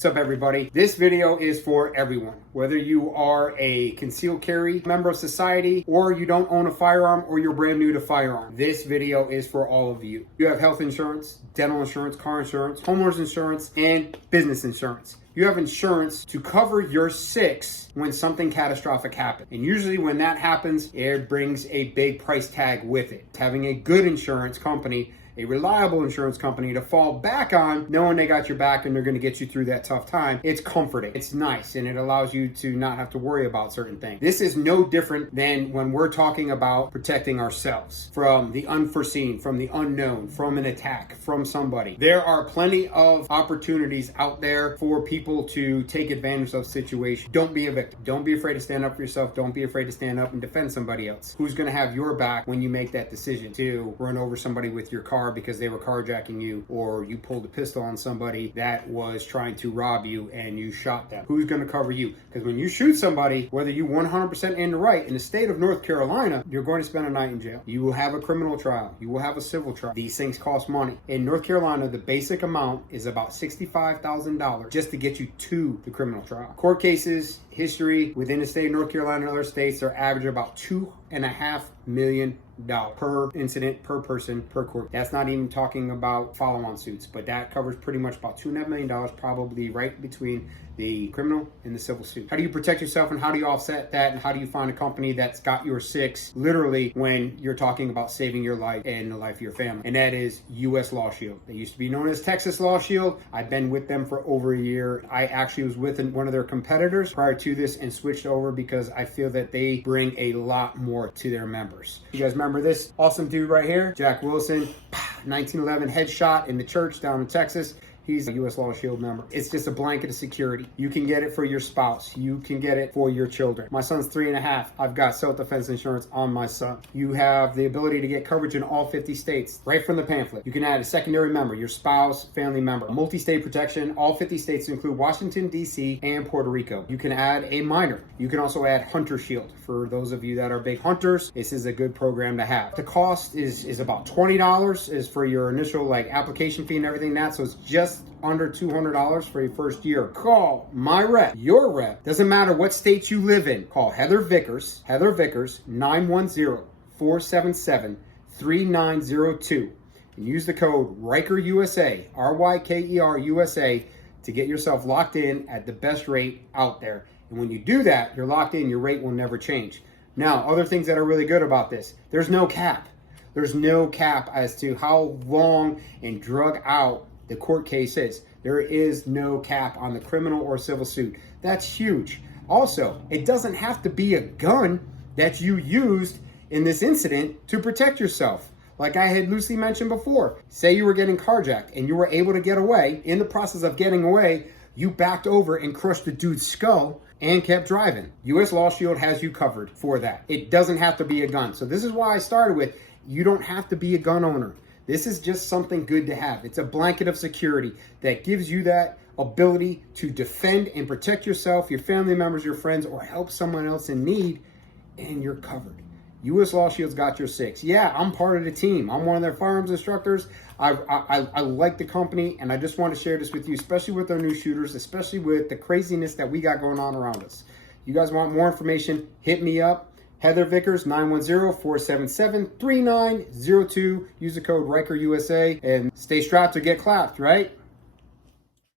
What's up, everybody? This video is for everyone. Whether you are a concealed carry member of society or you don't own a firearm or you're brand new to firearm, this video is for all of you. You have health insurance, dental insurance, car insurance, homeowners insurance, and business insurance. You have insurance to cover your six when something catastrophic happens. And usually when that happens, it brings a big price tag with it. Having a good insurance company, a reliable insurance company to fall back on, knowing they got your back and they're going to get you through that tough time, it's comforting. It's nice, and it allows you to not have to worry about certain things. This is no different than when we're talking about protecting ourselves from the unforeseen, from the unknown, from an attack, from somebody. There are plenty of opportunities out there for people to take advantage of situations. Don't be a victim. Don't be afraid to stand up for yourself. Don't be afraid to stand up and defend somebody else. Who's going to have your back when you make that decision to run over somebody with your car because they were carjacking you, or you pulled a pistol on somebody that was trying to rob you and you shot them? Who's going to cover you? Because when you shoot somebody, whether you 100% in the right, in the state of North Carolina, you're going to spend a night in jail. You will have a criminal trial. You will have a civil trial. These things cost money. In North Carolina, the basic amount is about $65,000 just to get you to the criminal trial. Court cases, history within the state of North Carolina and other states are average about $2.5 million per incident, per person, per court. That's not even talking about follow-on suits, but that covers pretty much about $2.5 million, probably right between the criminal and the civil suit. How do you protect yourself, and how do you offset that, and how do you find a company that's got your six literally when you're talking about saving your life and the life of your family? And that is US LAW Shield. They used to be known as Texas Law Shield. I've been with them for over a year. I actually was with one of their competitors prior to this and switched over because I feel that they bring a lot more to their members. You guys remember this awesome dude right here? Jack Wilson, 1911 headshot in the church down in Texas. He's a US LAW Shield member. It's just a blanket of security. You can get it for your spouse. You can get it for your children. My son's 3.5. I've got self-defense insurance on my son. You have the ability to get coverage in all 50 states right from the pamphlet. You can add a secondary member, your spouse, family member. Multi-state protection. All 50 states include Washington, D.C., and Puerto Rico. You can add a minor. You can also add Hunter Shield. For those of you that are big hunters, this is a good program to have. The cost is about $20 is for your initial application fee and everything that. So it's just under $200 for your first year. Call my rep, your rep. Doesn't matter what state you live in. Call Heather Vickers, 910-477-3902. And use the code RYKERUSA, RYKERUSA, to get yourself locked in at the best rate out there. And when you do that, you're locked in, your rate will never change. Now, other things that are really good about this, there's no cap. There's no cap as to how long and drug out the court case is. There is no cap on the criminal or civil suit. That's huge. Also, it doesn't have to be a gun that you used in this incident to protect yourself. Like I had loosely mentioned before, say you were getting carjacked and you were able to get away. In the process of getting away, you backed over and crushed the dude's skull and kept driving. US LAW Shield has you covered for that. It doesn't have to be a gun. So this is why I started with, you don't have to be a gun owner. This is just something good to have. It's a blanket of security that gives you that ability to defend and protect yourself, your family members, your friends, or help someone else in need, and you're covered. US LAW Shield's got your six. Yeah, I'm part of the team. I'm one of their firearms instructors. I like the company, and I just want to share this with you, especially with our new shooters, especially with the craziness that we got going on around us. You guys want more information, hit me up. Heather Vickers, 910-477-3902. Use the code RYKERUSA and stay strapped or get clapped, right?